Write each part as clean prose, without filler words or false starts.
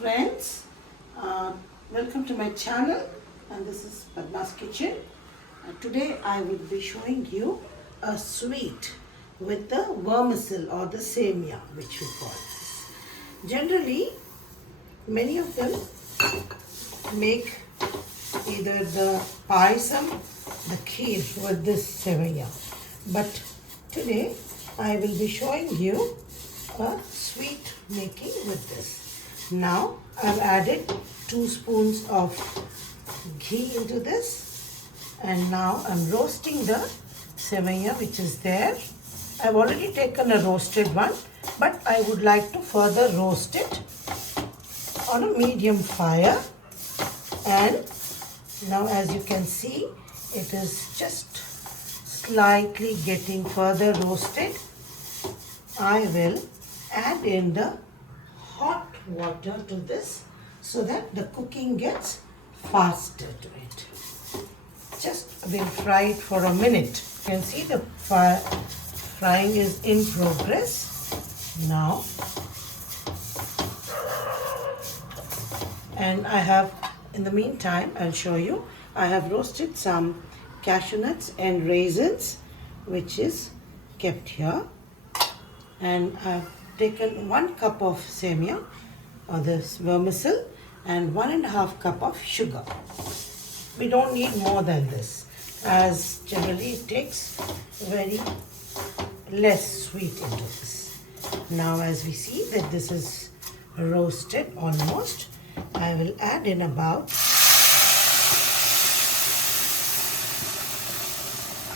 friends, welcome to my channel, and this is Padma's Kitchen. Today I will be showing you a sweet with the vermicelli or the Semiya, which we call this. Generally, many of them make either the payasam, the kheer with this Semiya, but today I will be showing you a sweet making with this. Now I've added 2 spoons of ghee into this, and now I'm roasting the Semiya which is there. I've already taken a roasted one, but I would like to further roast it on a medium fire. And now, as you can see, it is just slightly getting further roasted. I will add in the hot water to this so that the cooking gets faster to it. Just we'll fry it for a minute. You can see the frying is in progress now. And I have, in the meantime, I'll show you, I have roasted some cashew nuts and raisins, which is kept here. And I've taken 1 cup of Semiya or this vermicelli and 1.5 cup of sugar. We don't need more than this, as generally it takes very less sweet into this. Now, as we see that this is roasted almost, I will add in about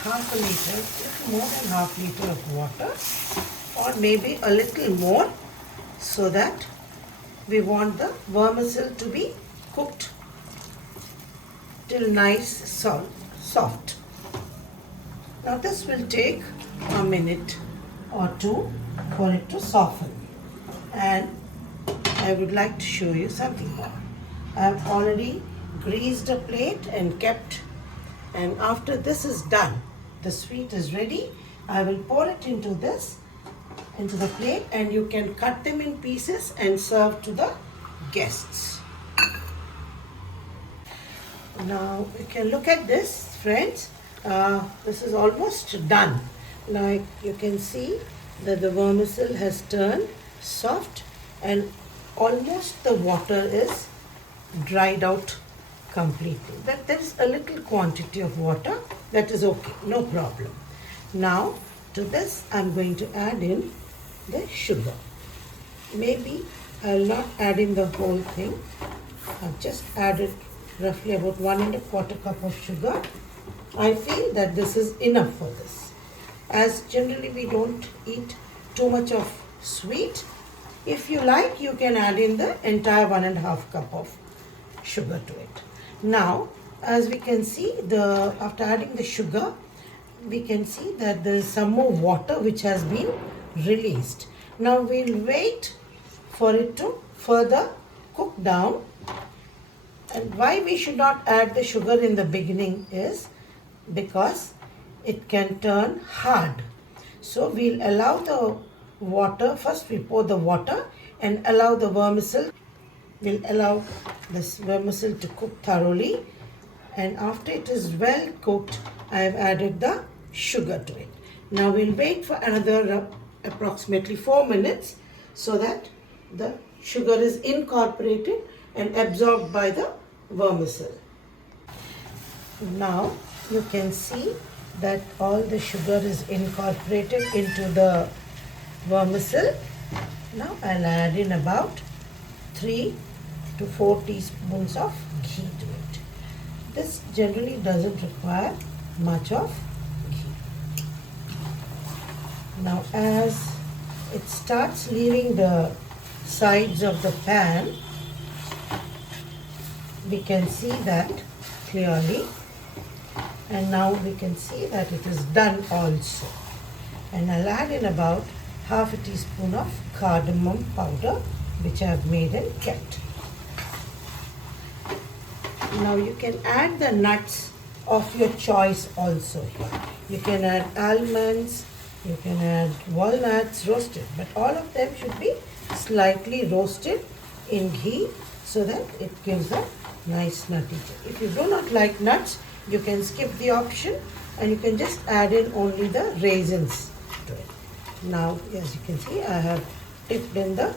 half a liter, little more than half liter of water, or maybe a little more, so that we want the vermicelli to be cooked till nice soft. Now this will take a minute or two for it to soften, and I would like to show you something more. I have already greased a plate and kept, and after this is done, the sweet is ready. I will pour it into the plate, and you can cut them in pieces and serve to the guests. Now you can look at this, friends. This is almost done. Like you can see that the vermicelli has turned soft and almost the water is dried out completely. But there is a little quantity of water, that is okay, no problem. Now to this I'm going to add in the sugar. Maybe I'll not add in the whole thing. I've just added roughly about 1.25 cup of sugar. I feel that this is enough for this, as generally we don't eat too much of sweet. If you like, you can add in the entire 1.5 cup of sugar to it. Now, as we can see, after adding the sugar, we can see that there is some more water which has been released. Now we'll wait for it to further cook down. And why we should not add the sugar in the beginning is because it can turn hard. So we'll allow the water, first we pour the water and allow the vermicelli. We'll allow this vermicelli to cook thoroughly, and after it is well cooked, I have added the sugar to it. Now we'll wait for another approximately 4 minutes so that the sugar is incorporated and absorbed by the vermicelli. Now you can see that all the sugar is incorporated into the vermicelli. Now I'll add in about 3 to 4 teaspoons of ghee to it. This generally doesn't require much of ghee. Now as it starts leaving the sides of the pan, we can see that clearly, and now we can see that it is done also. And I'll add in about half a teaspoon of cardamom powder, which I have made and kept. Now you can add the nuts of your choice also here. You can add almonds, you can add walnuts roasted, but all of them should be slightly roasted in ghee so that it gives a nice nutty taste. If you do not like nuts, you can skip the option and you can just add in only the raisins to it. Now, as you can see, I have dipped in the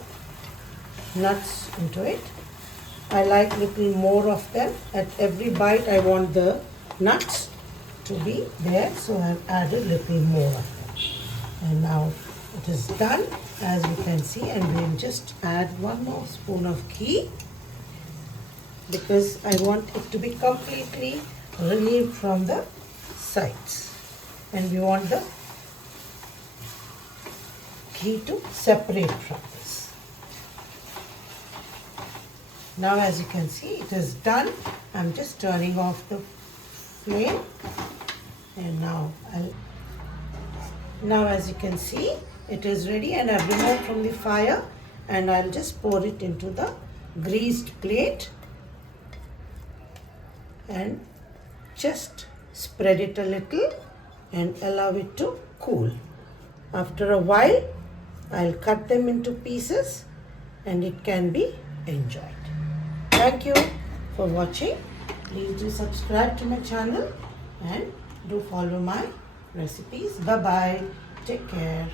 nuts into it. I like little more of them. At every bite, I want the nuts to be there, so I've added little more of them. And now it is done, as you can see, and we'll just add one more spoon of ghee because I want it to be completely relieved from the sides, and we want the ghee to separate from this. Now, as you can see, it is done. I'm just turning off the flame, and now as you can see, it is ready, and I've removed from the fire, and I'll just pour it into the greased plate and just spread it a little and allow it to cool. After a while, I'll cut them into pieces and it can be enjoyed. Thank you for watching. Please do subscribe to my channel and do follow my recipes. Bye bye. Take care.